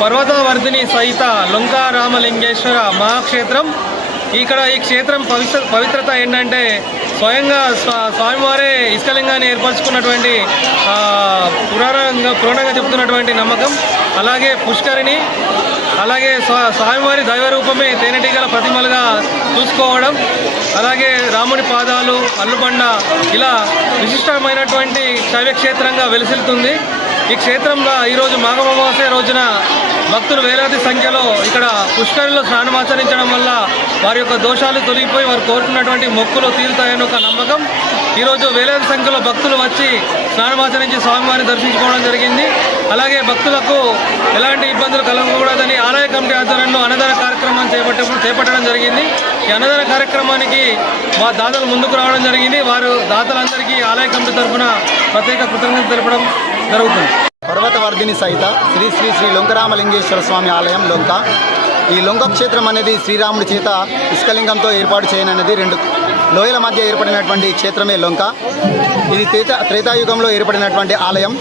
పర్వతవర్ధిని సహిత లొంకా రామలింగేశ్వర మహాక్షేత్రం. ఇక్కడ ఈ క్షేత్రం పవిత్రత ఏంటంటే స్వయంగా స్వామివారే ఇష్టలింగాన్ని ఏర్పరచుకున్నటువంటి పురాణంగా చెప్తున్నటువంటి నమ్మకం. అలాగే పుష్కరిణి, అలాగే స్వామివారి దైవ రూపమే తేనెటీగల ప్రతిమలుగా చూసుకోవడం, అలాగే రాముని పాదాలు, అల్లుబండ, ఇలా విశిష్టమైనటువంటి శైవక్షేత్రంగా వెలిసిల్లుతుంది. ఈ క్షేత్రంలో ఈరోజు మాఘ అమావాస్య రోజున భక్తులు వేలాది సంఖ్యలో ఇక్కడ పుష్కరిలో స్నానమాచరించడం వల్ల వారి యొక్క దోషాలు తొలగిపోయి వారు కోరుకున్నటువంటి మొక్కులు తీరుతాయని ఒక నమ్మకం. ఈరోజు వేలాది సంఖ్యలో భక్తులు వచ్చి స్నానమాచరించి స్వామివారిని దర్శించుకోవడం జరిగింది. అలాగే భక్తులకు ఎలాంటి ఇబ్బందులు కలగకూడదని ఆలయ కమిటీ ఆధ్వర్యంలో అన్నదాన కార్యక్రమం చేపట్టడం జరిగింది. ఈ అన్నదాన కార్యక్రమానికి మా దాతలు ముందుకు రావడం జరిగింది. వారు దాతలందరికీ ఆలయ కమిటీ తరఫున ప్రత్యేక కృతజ్ఞతలు తెలపడం జరుగుతుంది. పర్వతవర్ధిని సహిత శ్రీ శ్రీ శ్రీ లొంకరామలింగేశ్వర స్వామి ఆలయం లొంక. ఈ లొంక క్షేత్రం అనేది శ్రీరాముడి చేత ఇసుకలింగంతో ఏర్పాటు చేయననేది 2 లోయల మధ్య ఏర్పడినటువంటి క్షేత్రమే లొంక. ఇది త్రేతాయుగంలో ఏర్పడినటువంటి ఆలయం.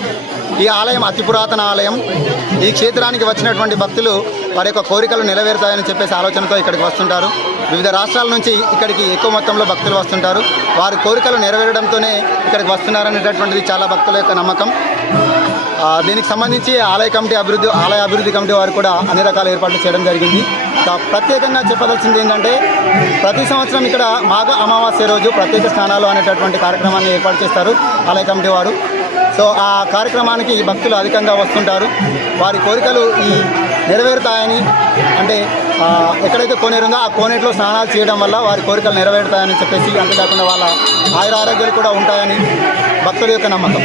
ఈ ఆలయం అతి పురాతన ఆలయం. ఈ క్షేత్రానికి వచ్చినటువంటి భక్తులు వారి యొక్క కోరికలు నెరవేరుతాయని చెప్పేసి ఆలోచనతో ఇక్కడికి వస్తుంటారు. వివిధ రాష్ట్రాల నుంచి ఇక్కడికి ఎక్కువ మొత్తంలో భక్తులు వస్తుంటారు. వారి కోరికలు నెరవేరడంతోనే ఇక్కడికి వస్తున్నారనేటటువంటిది చాలా భక్తుల యొక్క నమ్మకం. దీనికి సంబంధించి ఆలయ అభివృద్ధి కమిటీ వారు కూడా అన్ని రకాల ఏర్పాట్లు చేయడం జరిగింది. ప్రత్యేకంగా చెప్పదలసింది ఏంటంటే ప్రతి సంవత్సరం ఇక్కడ మాఘ అమావాస్య రోజు ప్రత్యేక స్నానాలు అనేటటువంటి కార్యక్రమాన్ని ఏర్పాటు చేస్తారు ఆలయ కమిటీ వారు. సో ఆ కార్యక్రమానికి భక్తులు అధికంగా వస్తుంటారు. వారి కోరికలు నెరవేరుతాయని, అంటే ఎక్కడైతే కోనేరు ఉందో ఆ కోనేటిలో స్నానాలు చేయడం వల్ల వారి కోరికలు నెరవేరుతాయని చెప్పేసి, అంతేకాకుండా వాళ్ళ ఆయురారోగ్యాలు కూడా ఉంటాయని భక్తుల యొక్క నమ్మకం.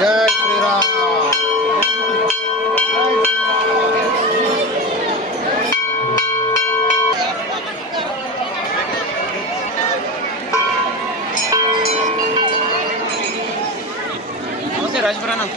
జై శ్రీరామ్. నమస్తే రాజపురాణం.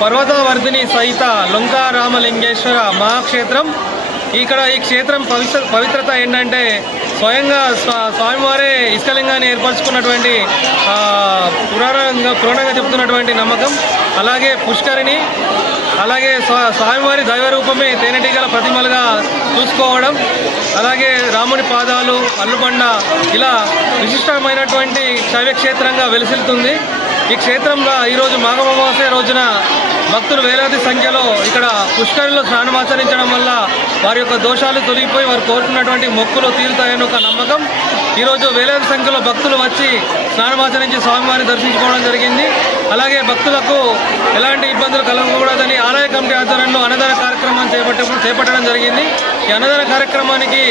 పర్వతవర్ధిని సహిత లొంకా రామలింగేశ్వర మహాక్షేత్రం. ఇక్కడ ఈ క్షేత్రం పవిత్రత ఏంటంటే స్వయంగా స్వామివారే ఇష్టలింగాన్ని ఏర్పరచుకున్నటువంటి పురాణంగా చెప్తున్నటువంటి నమ్మకం. అలాగే పుష్కరిణి, అలాగే స్వామివారి దైవ రూపమే తేనెటీగల ప్రతిమలుగా చూసుకోవడం, అలాగే రాముని పాదాలు, అల్లుబండ ఇలా విశిష్టమైనటువంటి శైవక్షేత్రంగా వెలిసిల్తుంది. ఈ క్షేత్రంలో ఈరోజు మాఘమావాస్య రోజున భక్తులు వేలాది సంఖ్యలో ఇక్కడ పుష్కరిలో స్నానమాచరించడం వల్ల వారి యొక్క దోషాలు తొలగిపోయి వారు కోరుకున్నటువంటి మొక్కులు తీరుతాయని ఒక నమ్మకం. ఈరోజు వేలాది సంఖ్యలో భక్తులు వచ్చి స్నానమాచరించి స్వామివారిని దర్శించుకోవడం జరిగింది. అలాగే భక్తులకు ఎలాంటి ఇబ్బందులు కలగకూడదని ఆలయ కమిటీ ఆధ్వర్యంలో అన్నదాన కార్యక్రమాన్ని చేపట్టడం జరిగింది. ఈ అన్నదాన కార్యక్రమానికి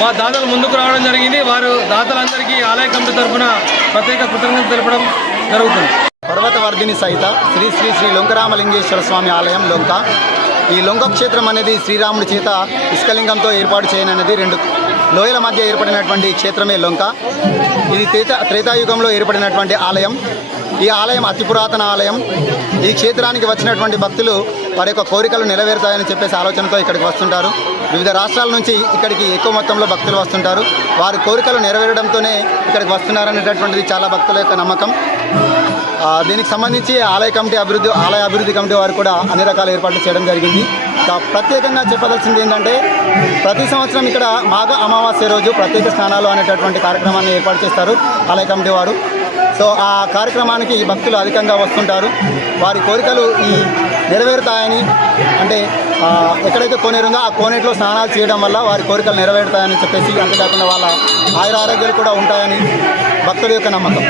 మా దాతలు ముందుకు రావడం జరిగింది. వారు దాతలందరికీ ఆలయ కమిటీ తరఫున ప్రత్యేక కృతజ్ఞతలు తెలపడం జరుగుతుంది. పర్వతవర్ధిని సహిత శ్రీ శ్రీ శ్రీ లొంకరామలింగేశ్వర స్వామి ఆలయం లొంక. ఈ లొంక క్షేత్రం అనేది శ్రీరాముడి చేత ఇసుకలింగంతో ఏర్పాటు చేయననేది 2 లోయల మధ్య ఏర్పడినటువంటి క్షేత్రమే లొంక. ఇది త్రేతాయుగంలో ఏర్పడినటువంటి ఆలయం. ఈ ఆలయం అతి పురాతన ఆలయం. ఈ క్షేత్రానికి వచ్చినటువంటి భక్తులు వారి యొక్క కోరికలు నెరవేరుతాయని చెప్పేసి ఆలోచనతో ఇక్కడికి వస్తుంటారు. వివిధ రాష్ట్రాల నుంచి ఇక్కడికి ఎక్కువ మొత్తంలో భక్తులు వస్తుంటారు. వారి కోరికలు నెరవేరడంతోనే ఇక్కడికి వస్తున్నారనేటటువంటిది చాలా భక్తుల యొక్క నమ్మకం. దీనికి సంబంధించి ఆలయ అభివృద్ధి కమిటీ వారు కూడా అన్ని రకాల ఏర్పాట్లు చేయడం జరిగింది. ప్రత్యేకంగా చెప్పదలసింది ఏంటంటే ప్రతి సంవత్సరం ఇక్కడ మాఘ అమావాస్య రోజు ప్రత్యేక స్నానాలు అనేటటువంటి కార్యక్రమాన్ని ఏర్పాటు చేస్తారు ఆలయ కమిటీ వారు. సో ఆ కార్యక్రమానికి ఈ భక్తులు అధికంగా వస్తుంటారు. వారి కోరికలు నెరవేరుతాయని, అంటే ఎక్కడైతే కోనేరు ఉందో ఆ కోనేటిలో స్నానాలు చేయడం వల్ల వారి కోరికలు నెరవేరుతాయని చెప్పేసి, అంతేకాకుండా వాళ్ళ ఆయుర ఆరోగ్యాలు కూడా ఉంటాయని భక్తుల యొక్క నమ్మకం.